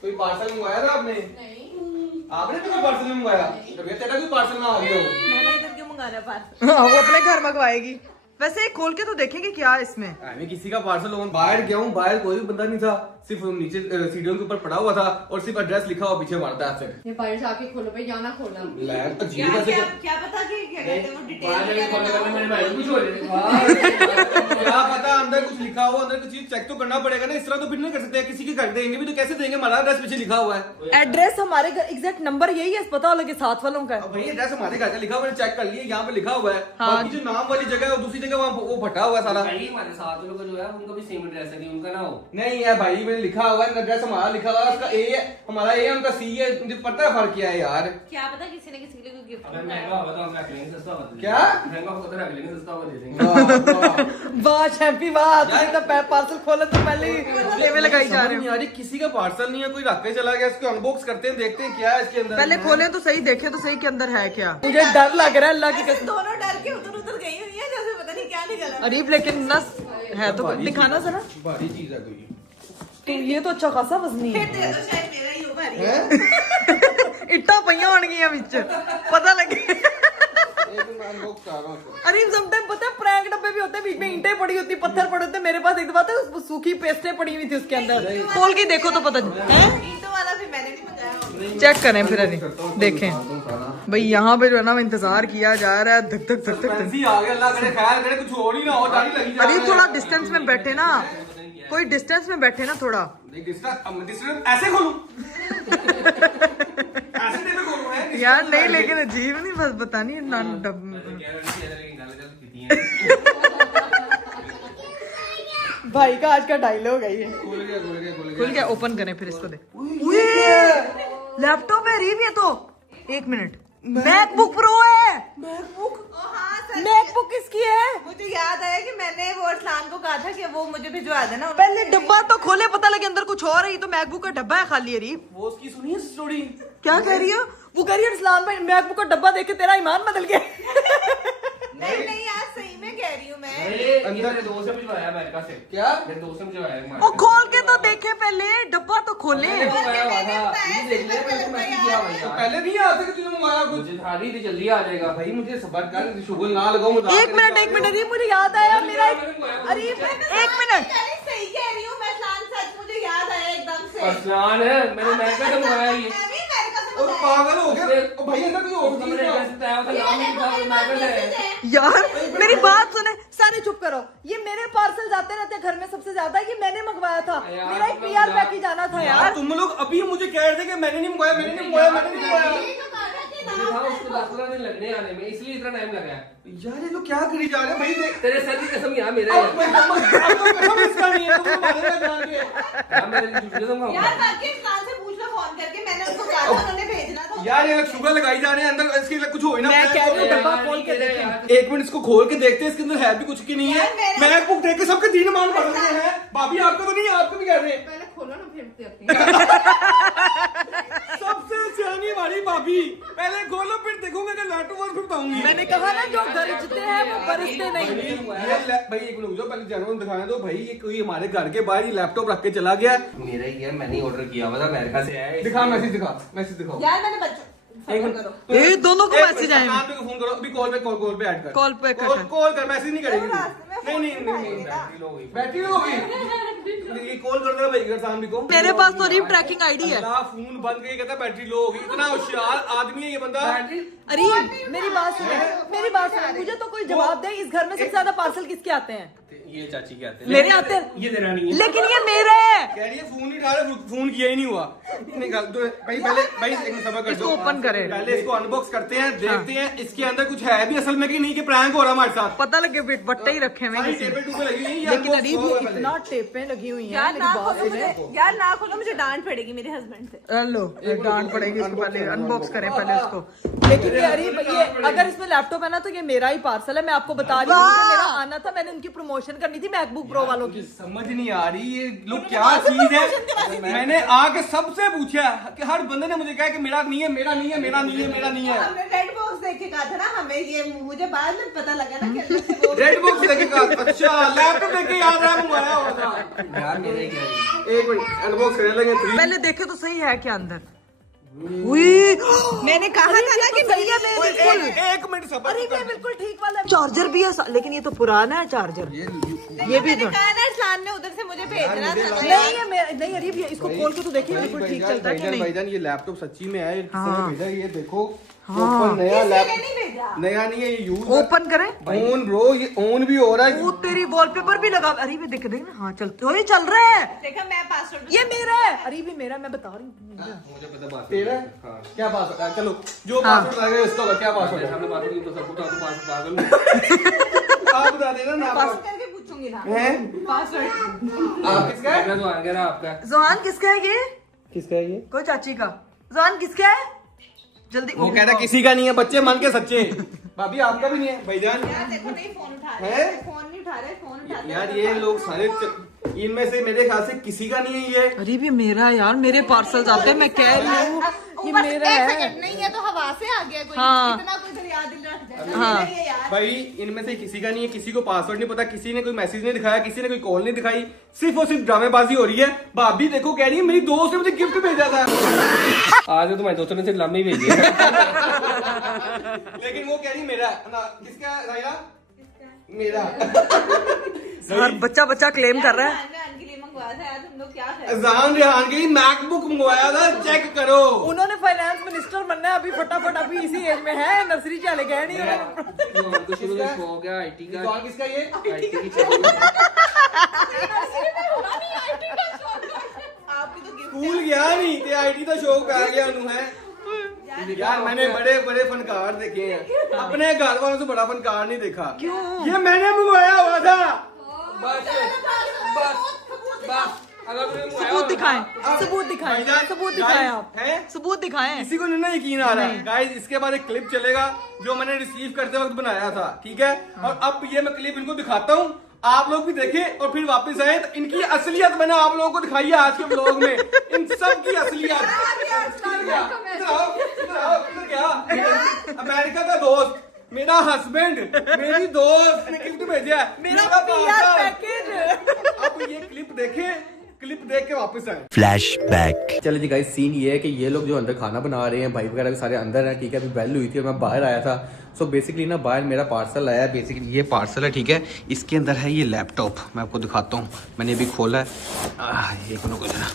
कोई पार्सल मंगवाया था आपने? आपने तो कोई पार्सल नहीं मंगवाया। तबीयत तेरा कोई पार्सल ना आ गया हो। मैंने इधर क्यों मंगाना पार्सल? हाँ, वो अपने घर मंगवाएगी। वैसे खोल के तो देखेंगे क्या है इसमें। मैं किसी का पार्सल हो, बाहर गया हूँ, बाहर कोई भी बंदा नहीं था, सिर्फ नीचे सीढ़ियों के ऊपर पड़ा हुआ था और सिर्फ एड्रेस लिखा हुआ पीछे मारता है। ये बाहर से आके खोलो भाई, यहाँ ना खोलना। क्या पता कि क्या कहते हैं वो डिटेल क्या पता अंदर कुछ लिखा हुआ, अंदर कुछ चीज चेक तो करना पड़ेगा ना। इस तरह तो फिर नहीं कर सकते, किसी के कर देंगे भी तो कैसे देंगे, हमारा एड्रेस पीछे लिखा हुआ है। एड्रेस हमारे एग्जैक्ट नंबर यही है, पता लगे साथ वालों का। भाई एड्रेस हमारे घर का लिखा हुआ है, चेक कर लिए, यहाँ पे लिखा हुआ है। हाँ। बाकी जो नाम वाली जगह है और दूसरी जगह वहाँ वो फटा हुआ है सारा। हमारे साथ लोग जो है उनका भी सेम एड्रेस है, उनका ना हो। नहीं है भाई, मैंने लिखा हुआ है एड्रेस, हमारा लिखा हुआ है, उसका ए है, हमारा ए है, उनका सी है। मुझे पता है फर्क क्या है यार। क्या पता किसी ने किसी के लिए कोई गिफ्ट अगर महंगा होगा तो हम रख लेंगे, सस्ता होगा तो क्या? महंगा होगा तो रख लेंगे, सस्ता होगा दे देंगे। वाह चैंपी वाह, तो पार्सल खोले तो पहले ही लेवे लगाई जा रही यार किसी का पार्सल नहीं है, कोई रख के चला गया। इसको अनबॉक्स करते हैं, देखते हैं क्या है इसके अंदर। पहले खोले तो सही, देखे तो सही के अंदर है क्या। मुझे डर लग रहा है अल्लाह की कसम। दोनों डर के उधर उधर गई हुई है, जैसे पता नहीं क्या निकला। अरीब लेकिन नस है तो दिखाना जरा। भारी चीज है कोई। तो ये तो अच्छा खासा वजनी है। फिर तो शायद मेरा ही हो भारी। इट्टा पईया होन गई विच, पता लगे। अनबॉक्स कर रहा हूं। अरे समटाइम पता है प्रैंक डब्बे भी होते हैं, बीच में ईंटें पड़ी होती, पत्थर पड़े होते। मेरे पास एक दफा था सूखी पेस्टें पड़ी हुई थी उसके अंदर, खोल के देखो तो पता है। ईंटों वाला भी मैंने नहीं मंगाया। चेक करें फिर अरे देखें भाई, यहाँ पे जो है ना इंतजार किया जा रहा है, धक धक धक धक। फैंसी आ गया, अल्लाह करे खैर करे, कुछ हो नहीं ना हो, दाढ़ी लगी जा। अरे थोड़ा डिस्टेंस में बैठे ना, कोई डिस्टेंस में बैठे ना थोड़ा। डिस्टेंस ऐसे खोलूं ऐसे टेबल खोलूं है, यार नहीं लेकिन अजीब नहीं बस पता नहीं ना भाई का आज का डायलॉग है ये। खुल गया ओपन करें फिर इसको दे। लैपटॉप है रीव ये तो 1 मिनट मैकबुक प्रो है। मैकबुक किसकी है? मुझे याद आया कि मैंने वो अरसलान को कहा था कि वो मुझे भिजवा देना। पहले डब्बा तो खोले पता लगे अंदर कुछ और है। ये तो मैकबुक का डब्बा है खाली है रीव। वो उसकी सुनी है स्टोरी? क्या कह रही हो? वो कह रही है अरसलान भाई मैकबुक का डब्बा देख के तेरा ईमान बदल गया। नहीं यार सही में कह रही हूँ मैं। अंदर मेरे दोस्त से भिजवाया अमेरिका से। क्या? मेरे दोस्त से भिजवाया ओ खोल के तो देखे पहले डब्बा तो खोले। मैंने मंगाया हुआ था। ये देख ले मैंने उसको मैसेज किया भाई यार। पहले नहीं आते कि तूने मंगाया कुछ? मुझे था नहीं थी जल्दी आ जाएगा भाई मुझे सबर कर, शुगर ना लगाओ मुझे। 1 मिनट अरे मुझे याद आया मेरा अरे 1 मिनट सही कह रही हूँ मैं अरसलान, सच मुझे याद आया एकदम से। अरसलान है मैंने अमेरिका से मंगाया ये। मैं भी अमेरिका से और मंगाया। पागल हो गया। ओ भाई ऐसा कोई और चीज मैंने है? कैसे बताया था नाम नहीं था अमेरिका से है। यार मेरी बात सुने। सारे चुप करो। ये मेरे पार्सल जाते रहते हैं घर में सबसे ज्यादा। ये मैंने मंगवाया था। यार, मेरा एक PR पैकेज आना था यार यार। तुम लोग अभी मुझे कह रहे थे कि मैंने नहीं मंगाया, मैंने नहीं मंगाया, मैंने नहीं मंगाया। ये तो कहा था कि मुझे था उसको 10-15 दिन लगने आने में, इसलिए इतना टाइम लगा है। यार ये लोग क्या करी जा रहे हैं भाई? देख तेरे सर की कसम यार मेरा है। अब तो कसम इसका नहीं है, तुम मारेगा जान के। यार मेरे झूठ कसम खाऊंगा। यार बाकी अरसलान से पूछ लो फोन करके, मैंने उनको कहा था उन्होंने भेजना था। यार ये लोग शुगर लगाई जा रहे हैं अंदर, इसके लिए कुछ हो ही ना। मैं कह रही हूँ यार, डब्बा यार, खोल के ये देखें। यार। एक मिनट इसको खोल के देखते हैं, इसके अंदर है भी कुछ की नहीं है। यार, मेरे- मैकबुक देख के सबके 3 मान पड़ रहे हैं। भाभी आपको तो नहीं है, आपको भी कह रहे हैं। पहले खोलो ना फिर देखते हैं। सबसे सियानी हमारी भाभी। पहले खोलो फिर देखूंगा कि लैपटॉप और फिर बताऊंगी। मैंने कहा ना जो गरजते हैं वो बरसते नहीं। भाई एक मिनट रुक जाओ, पहले जानवर दिखाने दो भाई। ये कोई हमारे घर के बाहर ही लैपटॉप रख के चला गया। मेरा ही है, मैंने ऑर्डर किया हुआ था अमेरिका से है। दिखा मैसेज, दिखा मैसेज दिखाओ। यार मैंने बच्चों फोन करो। ये दोनों को मैसेज आए हैं। अरसलान को फोन करो अभी, कॉल पे ऐड कर। कॉल पे कर। कॉल कर, मैसेज नहीं करेगी। रास्ते में नहीं फोन नहीं नहीं उठाएगा। बैटरी लो होगी। ये कॉल कर देना भाई अरसलान भी को। मेरे पास तो रीव ट्रैकिंग आईडी है। अल्लाह फोन बंद करके कहता बैटरी लो होगी। इतना होशियार आदमी है ये बंदा। अरे मेरी बात सुनो। मुझे तो कोई जवाब दे। इस घर में सबसे ज्यादा पार्सल किसके आते हैं? ये चाची के आते हैं। मेरे आते हैं। ये तेरा नहीं है। लेकिन ये मेरा है। कह रही है फोन नहीं उठा रहा, फोन किया ही नहीं हुआ। निकाल दो भाई, पहले भाई एक मिनट सब्र कर इसको दो। ओपन करें। पहले इसको अनबॉक्स करते हैं, देखते हैं इसके अंदर कुछ है भी असल में कि नहीं, कि प्रैंक हो रहा हमारे साथ। पता लगे बट्टे ही रखे हुए सारी किसी ने। टेबल टूबे लगी हुई हैं, ये लेकिन unbox अरीब हुआ ये हुआ है इतना टेपें लगी हुई हैं। यार मेरी ना बात खोलो सुने। मुझे, यार ना खोलो मुझे डांट पड़ेगी मेरे हस्बैंड से। लो डांट पड़ेगी इसको। पहले अनबॉक्स करें पहले उसको। लेकिन ये अरीब ये अगर इसमें लैपटॉप है ना तो ये मेरा ही पार्सल है। मैं आपको बता रही हूँ कि मेरा आना था। मैंने उनकी प्रमोशन करनी थी मैकबुक प्रो वालों की। समझ नहीं आ रही ये लोग क्या चीज है। मैंने आके सबसे पूछा कि हर बंदे ने मुझे कहा कि मेरा नहीं है, मेरा नहीं है, मेरा नहीं है, मेरा नहीं है। हमने रेड बॉक्स देख के कहा था ना हमें, ये मुझे बाद में पता लगा ना कि अंदर से वो रेड बॉक्स लगेगा। अच्छा लैपटॉप देख के याद रहा मंगाया हुआ था। यार मेरा ही कह रही है। एक मिनट अनबॉक्स करने लगे। 3 पहले देखे तो सही है क्या अंदर। उई, मैंने कहा था ना कि सही है बिल्कुल। एक मिनट सब्र अरे ये बिल्कुल ठीक वाला है। चार्जर भी है लेकिन ये तो पुराना है चार्जर। ये भी मैंने तो कहा ना अरसलान ने उधर से मुझे भेजना था। नहीं है नहीं अरीब ये इसको खोल के तो देखिए बिल्कुल ठीक चलता है कि नहीं। भाईजान ये लैपटॉप सच्ची में है, किसी ने हाँ। भेजा है, ये देखो। हाँ। ओपन नया किसी ने लैपटॉप, नहीं भेजा। नया नहीं है ये यूज ओपन करें। ऑन ब्रो, ये ऑन भी हो रहा है। वो तेरी वॉलपेपर भी लगा। अरे भी देख ना। हाँ चलते हो, ये चल रहा है। देखा मैं पासवर्ड ये मेरा है। अरे भी मेरा मैं बता रही हूँ। मुझे पता बात तेरा है? हाँ। क्या पासवर्ड है? चलो जो हाँ। पासवर्ड लगेगा उसका होगा। क्या पासवर्ड मेरे है? सामने बात नहीं तो सब कुछ तो पागल आप बता देना ना। पासवर्ड करके पूछूंगी ना हैं? पासवर्ड। आप किसका है? मैं तो आ गया आपका। जोहान किसका है ये? किसका है ये? कोई चाची का। जोहान किसका है? जल्दी वो कह रहा किसी का नहीं है, बच्चे मन के सच्चे। भाभी आपका भी नहीं है भाईजान। यार देखो नहीं फोन उठा हैं? रहे, फोन नहीं उठा रहे, फोन उठाते यार ये लोग सारे इनमें से मेरे ख्याल से किसी का नहीं है ये। अरे भी मेरा है यार। मेरे पार्सल आते हैं। मैं कह रही हूँ ये ऊपर से मेरा एक है। सेकंड नहीं है तो हवा से आ गया कोई। हाँ। इतना कोई दरिया दिल रख जाए। हाँ। ये यार भाई इनमें से किसी का नहीं है, किसी को पासवर्ड नहीं पता, किसी ने कोई मैसेज नहीं दिखाया, किसी ने कोई कॉल नहीं दिखाई। सिर्फ और सिर्फ ड्रामेबाजी हो रही है। भाभी देखो कह रही है मेरी दोस्त ने मुझे गिफ्ट भेजा था। आज तो तुम्हारे दोस्तों ने सिर्फ लामी भेजी है। लेकिन वो कह रही मेरा है ना। किसका है रायला? मेरा। हर बच्चा क्लेम कर रहा है। अरसलान के लिए मंगवाया था यार, तुम लोग क्या कर रहे हो? अजान रेहान के लिए मैकबुक मंगवाया था, चेक करो। उन्होंने फाइनेंस मिनिस्टर बनना है अभी फटाफट। अभी इसी एज में है, नर्सरी चले गए नहीं। तो शुरू से हो गया आईटी का। कौन किसका ये? आईटी की चीज़। आपकी तो गिफ्ट स्कूल गया नहीं ते आईटी का शौक आ गया नु है। यार मैंने बड़े बड़े फनकार देखे हैं, अपने घर वालों से बड़ा फनकार नहीं देखा। क्यों? ये मैंने मंगवाया हुआ था। बस बस अगर तुमने मंगाया सबूत होगा- दिखाएं, सबूत दिखाएं, भाईजान, सबूत दिखाएं आप, हैं? सबूत दिखाएं। किसी को नहीं ना यकीन आ रहा गाइस, इसके बाद एक क्लिप चलेगा जो मैंने रिसीव करते वक्त बनाया था, ठीक है? और अब ये मैं क्लिप इनको दिखाता हूँ, आप लोग भी देखें और फिर वापस आए। तो इनकी असलियत मैंने आप लोगों को दिखाई है आज के ब्लॉग में, इन सब की असलियत। अमेरिका का दोस्त, मेरा हस्बैंड, मेरी दोस्त ने गिफ्ट भेजा है, मेरा पार्सल। पैकेज। अब ये क्लिप देखें, क्लिप देख के वापस आए। फ्लैशबैक। चलिए जी गाइस, सीन ये है कि ये लोग जो अंदर खाना बना रहे हैं, भाई वगैरह भी सारे अंदर हैं, ठीक है? अभी बेल हुई थी और मैं बाहर आया था। सो बेसिकली ना बाहर मेरा पार्सल आया है। बेसिकली ये पार्सल है, ठीक है? इसके अंदर है ये लैपटॉप, मैं आपको दिखाता हूँ, मैंने अभी खोला है। एक मिनट ना,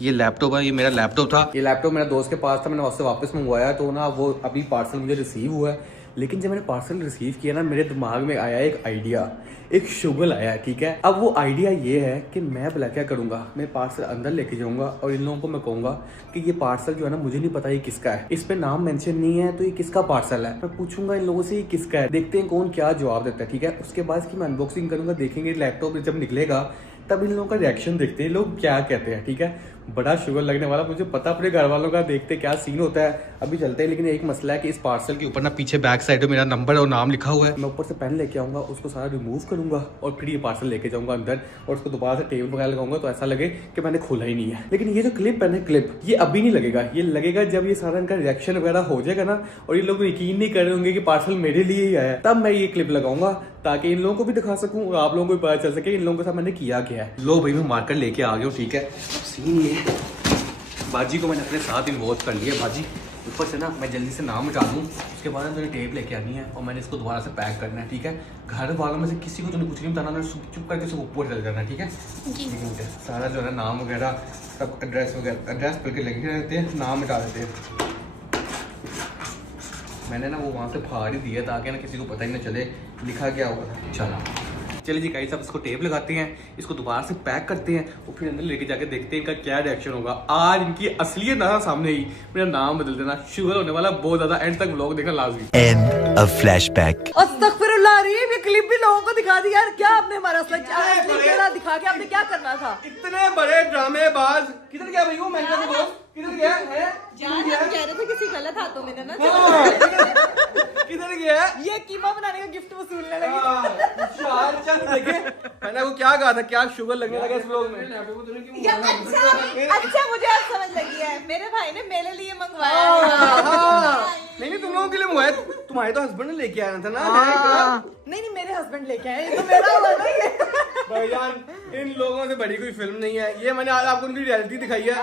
ये लैपटॉप है, ये मेरा लैपटॉप था। ये लैपटॉप मेरा दोस्त के पास था, मैंने उससे वापस मंगवाया, तो ना वो अभी पार्सल मुझे रिसीव हुआ है। लेकिन जब मैंने पार्सल रिसीव किया ना, मेरे दिमाग में आया एक आइडिया, एक शुगल आया, ठीक है? अब वो आइडिया ये है कि मैं भला क्या करूंगा, मैं पार्सल अंदर लेके जाऊंगा और इन लोगों को मैं कहूंगा कि ये पार्सल जो है ना, मुझे नहीं पता ये किसका है, इस पे नाम मेंशन नहीं है, तो ये किसका पार्सल है। मैं पूछूंगा इन लोगों से ये किसका है, देखते हैं कौन क्या जवाब देता है, ठीक है? उसके बाद इसकी मैं अनबॉक्सिंग करूंगा, देखेंगे लैपटॉप जब निकलेगा तब इन लोगों का रिएक्शन देखते हैं, लोग क्या कहते हैं, ठीक है? बड़ा शुगर लगने वाला, मुझे पता अपने घर वालों का, देखते क्या सीन होता है। अभी चलते हैं, लेकिन एक मसला है कि इस पार्सल के ऊपर ना पीछे बैक साइड में मेरा नंबर और नाम लिखा हुआ है। मैं ऊपर से पेन लेके आऊंगा, उसको सारा रिमूव करूंगा और फिर ये पार्सल लेके जाऊंगा अंदर और उसको दोबारा से टेबल वगैरह लगाऊंगा तो ऐसा लगे कि मैंने खोला ही नहीं है। लेकिन ये जो क्लिप है ना, क्लिप ये अभी नहीं लगेगा, ये लगेगा जब ये सारा इनका रिएक्शन वगैरह हो जाएगा ना और ये लोग यकीन नहीं कर रहे होंगे कि पार्सल मेरे लिए ही आया, तब मैं ये क्लिप लगाऊंगा ताकि इन लोगों को भी दिखा सकूं और आप लोगों को भी पता चल सके इन लोगों के साथ मैंने किया क्या है। लो भाई, मैं मार्केट लेके आ गया हूँ, ठीक है? सीन ये, बाजी को मैंने अपने साथ इन्वॉल्व कर लिया। बाजी ऊपर से ना मैं जल्दी से नाम मिटा दूँ, उसके बाद ना मुझे टेप लेके आनी है और मैंने इसको दोबारा से पैक करना है, ठीक है? घर वालों में से किसी को तो कुछ नहीं बताना, चुप करके सब ऊपर चल जाना, ठीक है? ठीक है, सारा जो है नाम वगैरह सब एड्रेस वगैरह, एड्रेस पर के लगे रहते हैं, नाम मिटा देते हैं। मैंने ना वो वहाँ से फाड़ ही दिया ताकि ना किसी को पता ही ना चले लिखा क्या हुआ था। चलो चलिए जी गाइस, अब इसको टेप लगाते हैं, इसको दोबारा से पैक करते हैं और फिर अंदर लेके जाके देखते हैं इनका क्या रिएक्शन होगा। आज इनकी असलियत ना सामने ही, मेरा नाम बदल देना, शुगर होने वाला बहुत ज्यादा। एंड तक व्लॉग देखना लाजमी। End of flashback. अस्तगफिरुल्लाह, ये क्लिप भी लोगों को दिखा दी यार। क्या आपने हमारा असली चेहरा दिखा के आपने क्या करना था? इतने बड़े ड्रामेबाज, किधर गया भाई वो मैंने तो दोस्त, किधर गया है? जान आप कह रहे थे किसी गलत हाथों में ना। किधर गया? ये कीमा बनाने का गिफ्ट वसूलने लगी। चल देखे, मैंने वो क्या कहा था, क्या शुगर लगने लगा इस व्लॉग में। अच्छा मुझे अब समझ लगी है, मेरे भाई ने मेरे लिए मंगवाया है। नहीं तुम लोगों के लिए मंगवाया, तुम्हारे तो हस्बैंड ने लेके आया था ना। नहीं, मेरे हस्बैंड लेके आए, ये तो मेरा हुआ ना ये। भाईजान, इन लोगों से बड़ी कोई फिल्म नहीं है ये, मैंने आज आपको उनकी रियलिटी दिखाई है।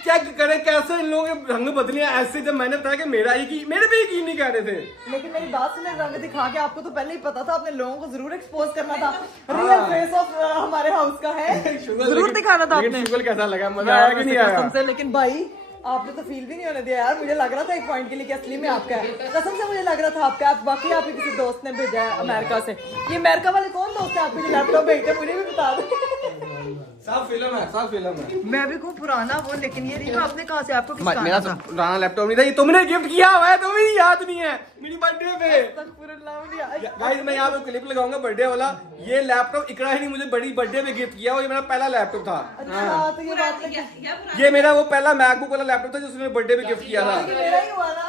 चेक करें कैसे इन लोगों के रंग बदले हैं। ऐसे जब मैंने बताया कि मेरा ही की, मेरे भी यकीन नहीं कर रहे थे। लेकिन मेरी बात सुने, रंग दिखा के आपको तो पहले ही पता था, आपने लोगों को जरूर एक्सपोज करना था। रियल फेस ऑफ हमारे हाउस का है, जरूर दिखाना था आपने। शुगर कैसा लगा, मजा आया कि नहीं आया? कसम से, लेकिन भाई आपने तो फील भी नहीं होने दिया यार। मुझे लग रहा था एक पॉइंट के लिए कि असली में आपका है, कसम से मुझे लग रहा था आपका। आप बाकी आपके किसी दोस्त ने भेजा है अमेरिका से। ये अमेरिका वाले कौन दोस्त है आपके जो लैपटॉप भेजते, मुझे भी बता दो। सब फिल्म है, सब फिल्म है। मैं भी को पुराना वो, लेकिन ये नहीं आपने कहा से आपको मेरा पुराना लैपटॉप नहीं था, ये तुमने गिफ्ट किया हुआ है, तुम्हें याद नहीं है मेरी बर्थडे पे। गाइस मैं यहाँ पे क्लिप लगाऊंगा बर्थडे वाला। ये लैपटॉप इकरा ही नहीं, मुझे बड़ी बर्थडे पे गिफ्ट किया, और ये मेरा पहला लैपटॉप था। अच्छा, तो ये बात लगी। ये मेरा वो पहला मैकबुक वाला लैपटॉप था जो उसने बर्थडे पे गिफ्ट किया था। मेरा ही हुआ ना।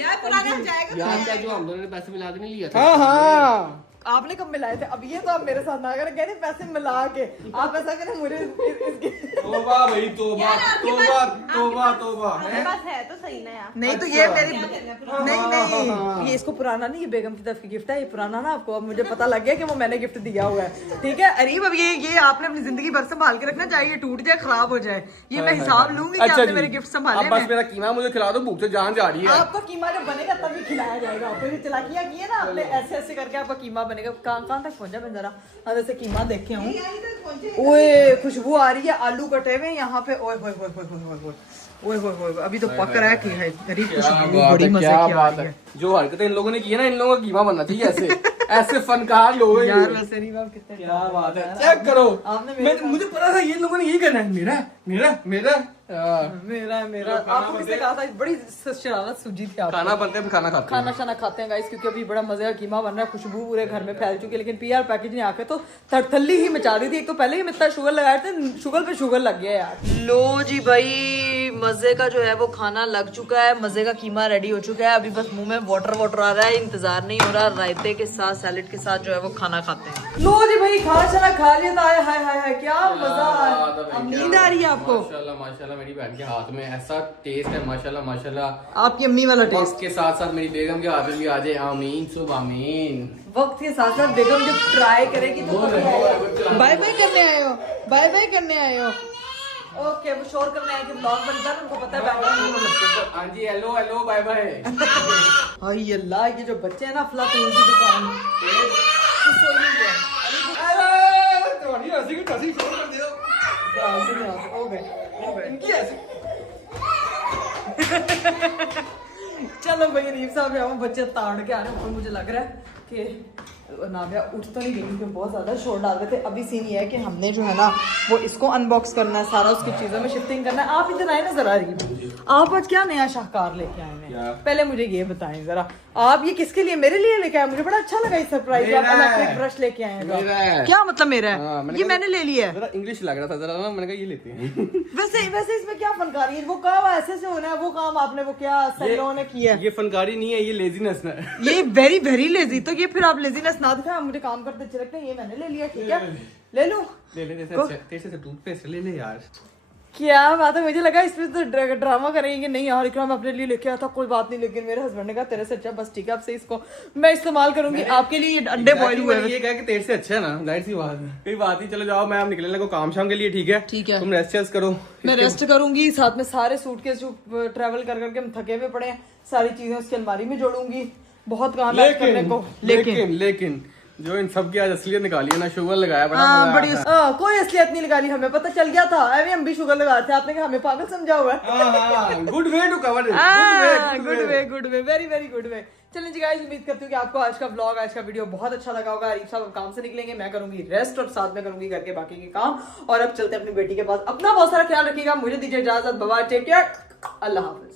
यार पुराना जाएगा। यार क्या जो हम दोनों ने पैसे मिला के नहीं लिया था। हाँ हाँ, आपने कब मिलाए थे? अब ये तो आप मेरे साथ ना करें, कहने पैसे मिला के आप ऐसा करें मुझे तोबा भाई तोबा तोबा तोबा तोबा। मेरे पास है तो सही ना यार। नहीं तो ये मेरी नहीं, ये इसको पुराना नहीं, ये बेगम की तरफ की गिफ्ट है, ये पुराना ना आपको अब मुझे पता लग गया कि वो मैंने गिफ्ट दिया हुआ है, ठीक है? अरीब, अब ये आपने अपनी जिंदगी भर संभाल के रखना चाहिए, टूट जाए खराब हो जाए, ये मैं हिसाब लूंगी कि आपने मेरे गिफ्ट संभाले। बस मेरा कीमा मुझे खिला दो, भूख से जान जा रही है। आपका कीमा जब बनेगा तभी खिलाया जाएगा आपको। ये चलाकियां की है ना आपने, ऐसे ऐसे करके आपका कीमा बनेगा। कहाँ तक पहुंचा मैं जरा अंदर से कीमा देखे हूँ। ओए खुशबू आ रही है, आलू कटे हुए यहाँ पे। ओए होए होए होए होए होए ओए होए होए, अभी तो पक रहा है कि है तेरी खुशबू बड़ी मजे की आ रही है। जो हरकतें इन लोगों ने की है ना, इन लोगों का कीमा बनना चाहिए ऐसे ऐसे फनकार लोग हैं यार वैसे नहीं, बात कितने क्या बात है, चेक करो। आपने मुझे पता था ये लोगों ने यही करना है। मेरा मेरा मेरा आपको किसने कहा था? बड़ी शरारत सूझी थी आपको। खाना बनते हैं खाना खाते हैं। खाना शाना खाते हैं गाइस, क्योंकि अभी बड़ा मजे का कीमा बन रहा है, खुशबू पूरे घर में फैल चुकी है। लेकिन पीआर पैकेज ने आके तो थरथल्ली ही मचा दी थी। एक तो पहले ही इतना शुगर लगाए थे, शुगर पे शुगर लग गया यार। लो जी भाई, मजे का जो है वो खाना लग चुका है, मजे का कीमा रेडी हो चुका है। अभी बस मुंह में वाटर आ रहा है, इंतजार नहीं हो रहा। रायते के साथ सैलेड के साथ जो है वो खाना खाते हैं। लो जी भाई, खाना शाना खा लिया था। हाय हाय हाय, क्या मजा आया। अब नींद आ रही है आपको? माशाल्लाह माशाल्लाह, मेरी बहन के हाथ में ऐसा टेस्ट है माशाल्लाह माशाल्लाह। आपकी अम्मी वाला टेस्ट वक्त के साथ साथ मेरी बेगम के हाथ में भी आ जाए। आमीन सुबह आमीन। वक्त के साथ साथ बेगम जब ट्राई करेगी तो बाय बाय करने आए हो, बाय बाय करने आए हो। ओके, वो शोर करने आए कि ब्लॉग बनता है, उनको पता है बैकग्राउंड। हाँ जी, हेलो हेलो बाय बाय। हाय अल्लाह, ये जो बच्चे हैं ना अफलातून की दुकान इनकी ऐसी। चलो भाई, रीफ साहब हम बच्चे ताड़ के आ रहे हैं और मुझे लग रहा है कि नाबिया उठ तो नहीं गई क्योंकि बहुत ज्यादा शोर डाल रहे थे। अभी सीन ये है कि हमने जो है ना वो इसको अनबॉक्स करना है, सारा उसकी चीजों में शिफ्टिंग करना है। आप इधर आए ना जरा, आप आज क्या नया शाहकार लेके आए हैं? पहले मुझे ये बताएं जरा, आप ये किसके लिए? मेरे लिए लेके आए? मुझे बड़ा अच्छा लगा ये सरप्राइज। आप इलेक्ट्रिक ब्रश लेके आए हैं। क्या मतलब मेरा है? ये मैंने ले लिया है। जरा इंग्लिश लग रहा था जरा ना, मैंने कहा ये लेते हैं। वैसे इसमें क्या फनकारी है? वो काम ऐसे से होना है, वो काम आपने वो क्या सैलों ने किया है? ये फनकारी नहीं है, ये लेजीनेस है। ये वेरी वेरी लेजी। तो ये फिर आप लेजीनेस ना दिखाएं, आप मुझे काम करते अच्छे लगते हैं। ये मैंने ले लिया, ठीक है, ले लो। ले तेरे से टूथपेस्ट ले ले यार। क्या बात है, मुझे लगा इसमें तो ड्रामा करेंगे। नहीं यार, इकराम अपने लिए लेके आया था, कोई बात नहीं। लेकिन मेरे हस्बैंड ने कहा तेरे से अच्छा, बस ठीक है, अब से इसको मैं इस्तेमाल करूंगी। आपके लिए ये अंडे बॉईल हुए हैं। ये कहा कि तेरे से अच्छा है ना, जाहिर सी बात है। कोई बात नहीं, चलो जाओ, मैं आप निकलने लगो काम शाम के लिए, ठीक है? ठीक है, तुम रेस्ट करो। मैं रेस्ट करूंगी। साथ में सारे सूटकेस जो ट्रैवल कर करके हम थके हुए पड़े हैं, सारी चीजें उसकी अलमारी में जोड़ूंगी। बहुत काम है करने को। लेकिन जो इन सब की आज असलियत निकाली है ना, शुगर लगाया बड़ा बड़ी कोई असलियत नहीं निकाली, हमें पता चल गया था। अभी हम भी शुगर लगाते थे, आपने कहा हमें पागल समझा हुआ है। Good way to cover good way, very very good way. चलिए जी गाइस, उम्मीद करती हूँ कि आपको आज का व्लॉग, आज का वीडियो बहुत अच्छा लगा होगा। आरिफ साहब काम से निकलेंगे, मैं करूंगी रेस्ट और साथ में करूंगी घर के बाकी के काम। और अब चलते अपनी बेटी के पास। अपना बहुत सारा ख्याल रखिएगा। मुझे दीजिए इजाजत, बाय बाय, टेक केयर, अल्लाह हाफिज।